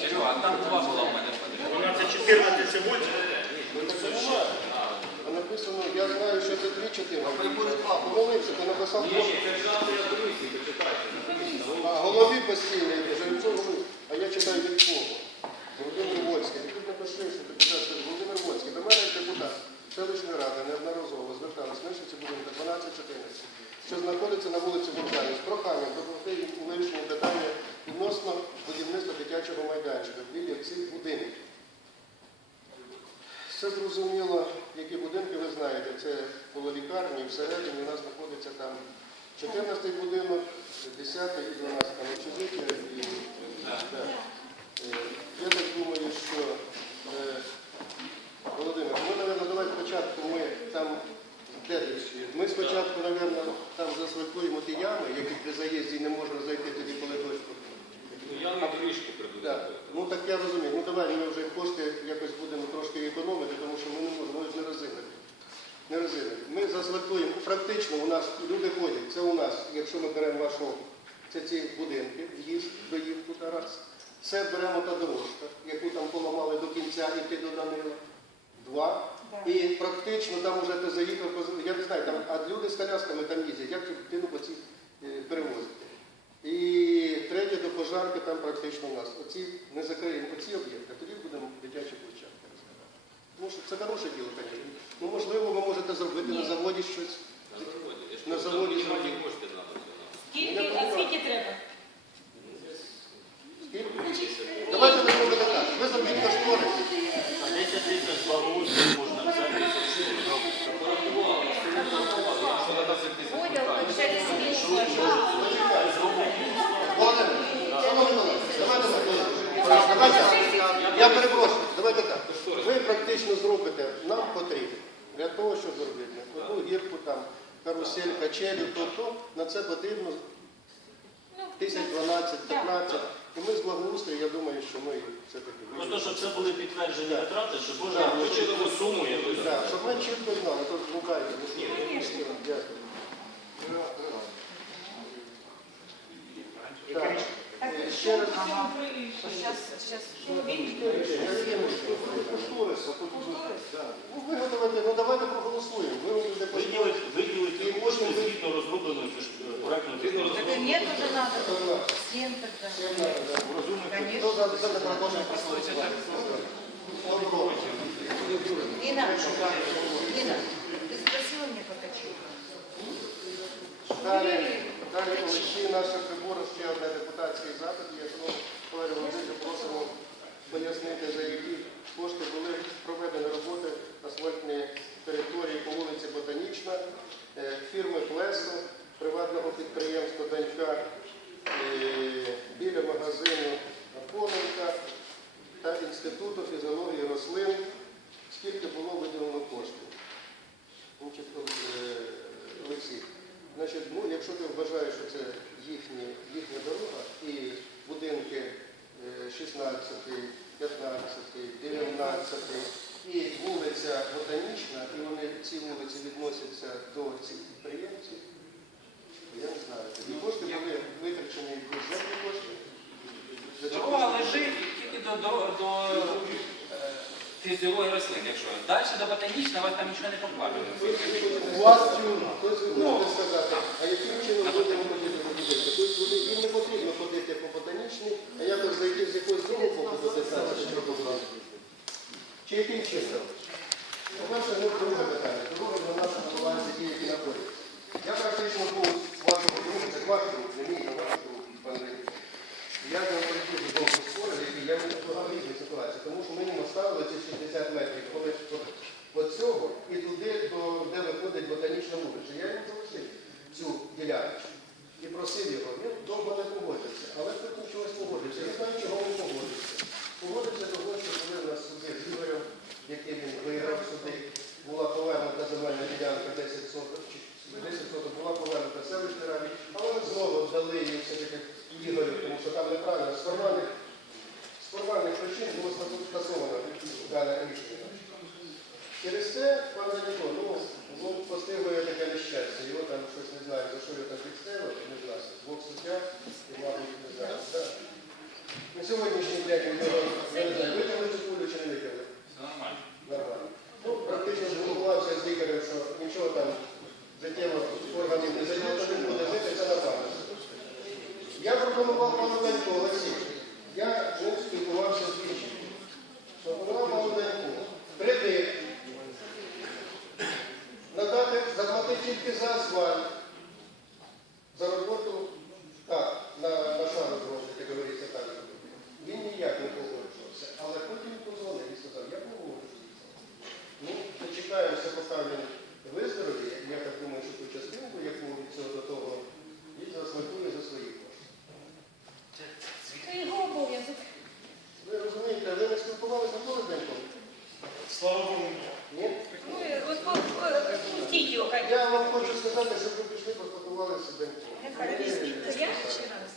Серега, а там два була в мене. 12-14 це більше? Написано, я знаю, що це 3-4. А прибули два. Помилився, ти написав А, голові постійно, Жеребцов голови. А я читаю від кого? Володимир Вольський. Ти тут напиши, що депутат Володимир Вольський. До мене як депутат селищної ради неодноразово зверталися мешканці будинку 12-14, що знаходиться на вулиці Буркані з проханням допомогти їм у вирішенні питання відносно будівництва дитячого майданчика біля цих будинків. Все зрозуміло, які будинки ви знаєте. Це було лікарні, всередині у нас знаходиться там 14-й будинок, 10-й і 12 там общежиття. І. Е, Я так думаю, що е, Володимир, ми, мабуть, давайте спочатку ми там де десь? Ми спочатку, мабуть, там засвалькуємо ті ями, які при заїзді не можна зайти тоді, коли дощ. Ну я на доріжку прибуду. Да. Ну так я розумію. Ну давай ми вже кошти якось будемо трошки економити, тому що ми не можемо, ми ж не розуміємо. Не розуміємо. Ми заслухуємо. Практично у нас люди ходять. Це у нас, якщо ми беремо вашу, це ці будинки, в'їзд до їх тут раз. Це беремо та дорожка, яку там поламали до кінця іти до Данила. Два. І практично там вже ти заїхав, я не знаю, там, а люди з колясками там їздять, як цю дитину по цій е, перевозити. І третє до пожарки там практично у нас. Оці ми закриємо оці об'єкти, тоді будемо дитячі площадки розглядати. Тому що це хороше діло, звісно. Ну, можливо, ви можете зробити на заводі щось. На заводі. На заводі зробити. мені кошти треба все. Скільки, а скільки треба? Давайте ми робимо так. Ви зробіть кошторис. А 10 тисяч благоустрою можна взяти. Я перепрошую, давайте так. Ви практично зробите, нам потрібно, для того, щоб зробити одну гірку, там, карусель, качелю, то, то, на це потрібно тисяч 12-15. І ми з благоустрою, я думаю, що ми все-таки Просто, вийдемо. щоб це були підтверджені витрати, щоб Так, можна було чітку суму якусь. Так, щоб ми чітко знали, то звукайте. Дякую. Так, е, ще раз. Сейчас, сейчас. Ну, виготовити, ну давайте проголосуємо. Виділити, кошти згідно розробленої уже надо. Всем тогда. Хто за за далі Олексій, наша прибора, ще одне депутатський запит. Я знову Володимировичу просимо пояснити, за які кошти були проведені роботи асфальтної території по вулиці Ботанічна, е, фірми Плесо, приватного підприємства Данька е, біля магазину Аполенка та Інституту фізіології рослин, скільки було виділено коштів. Значить, е, Олексій, значить, ну, якщо ти вважаєш, що це їхні, їхня дорога і будинки е, 16, 15, 19 і вулиця Ботанічна, і вони ці вулиці відносяться до цих підприємців, я не знаю. Тоді кошти були витрачені бюджетні кошти. Дорога лежить тільки до, до, до е, фізіології рослин, якщо. Далі до ботанічного вас там нічого не покладено. У вас хтось ви можете сказати, а яким чином будемо ходити по будинку? Тобто вони- їм не потрібно ходити по ботанічній, а якось зайти з якогось другого боку до 15 чи до Чи яким чином? Bhakti Chitkasa Swami знаєте, щоб ви пішли, поспілкувалися з я ще раз.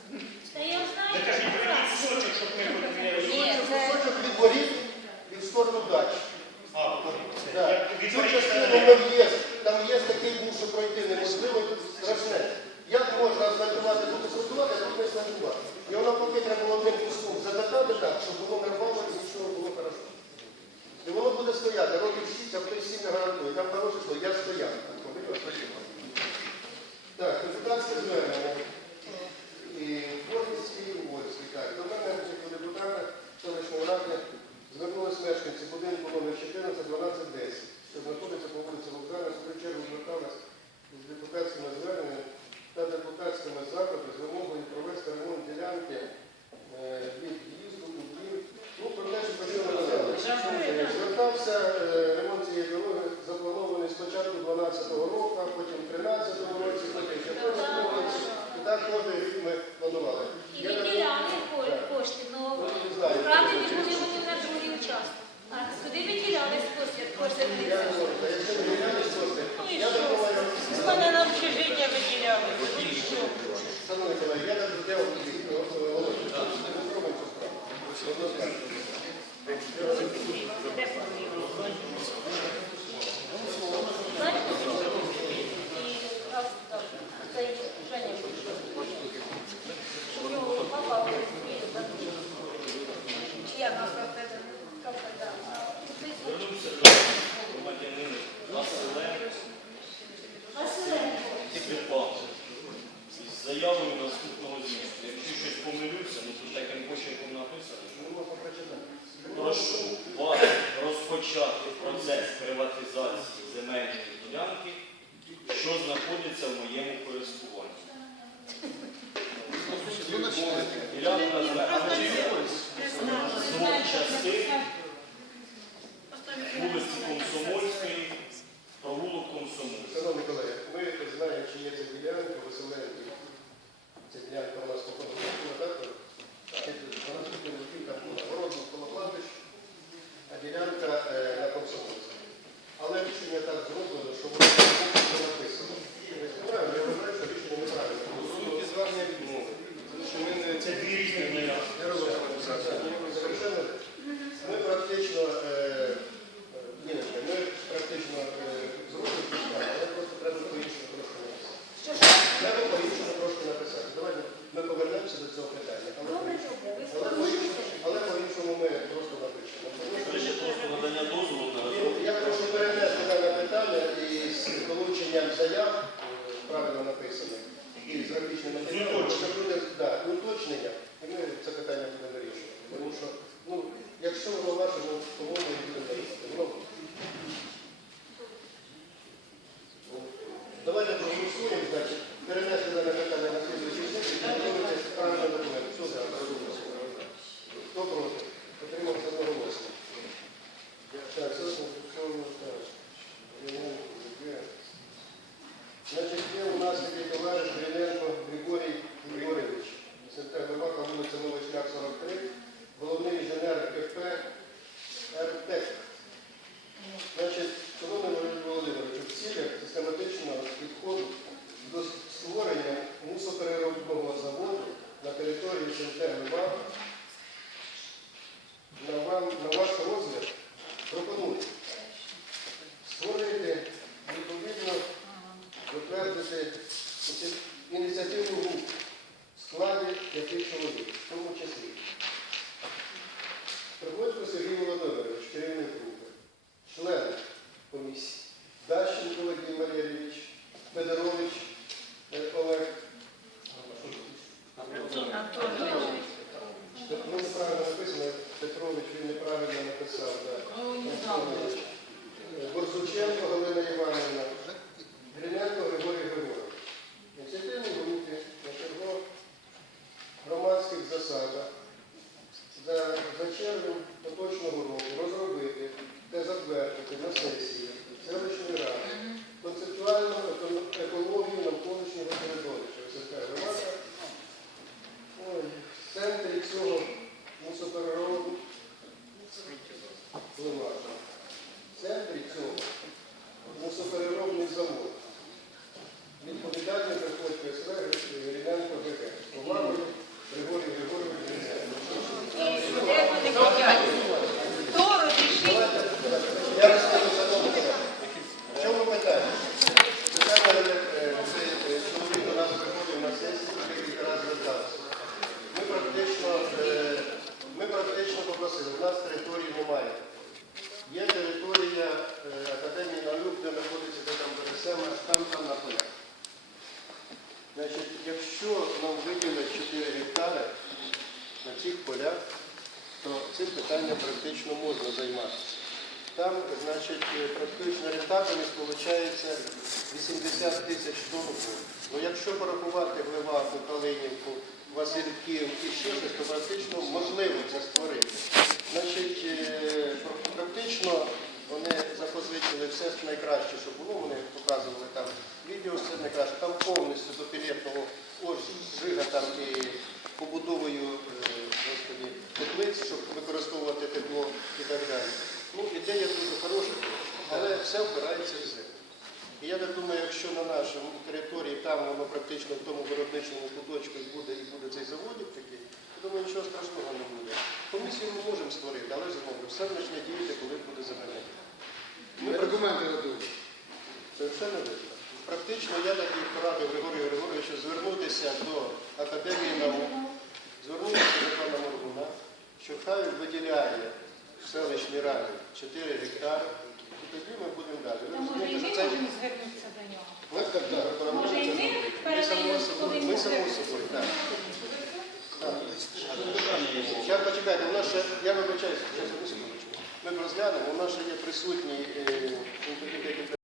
п'яти чоловік, в тому числі. Виходить 80 тисяч тонн. Ну, якщо порахувати Глеваку, Калинівку, Васильків і ще щось, то практично можливо це створити. Значить, е, практично вони запозичили все найкраще, що було. Вони показували там відео, все найкраще. Там повністю до пілетного жига там і побудовою е, теплиць, щоб використовувати тепло і так далі. Ну, ідея дуже хороша, але все впирається в землю. І я так думаю, якщо на нашому території, там воно практично в тому виробничому куточку і буде, і буде цей заводик такий, я думаю, нічого страшного не буде. Комісію ми можемо створити, але ж знову, все почне діяти, коли буде земля. Ми аргументи надумали. Совершенно вірно. Практично я так і порадив Григорію Григоровичу звернутися до Академії наук, звернутися до пана Моргуна, що хай виділяє в селищній раді 4 гектари, і тоді ми будемо далі. Ви може і розумієте, ми що це можемо звернутися до нього. ми так, так. Може, і ми передаємо, собою, коли ми ми само собою, так. Так. Зараз почекайте, у нас ще, я вибачаюся, зараз одну секундочку. Ми б розглянемо, у нас ще є присутній е,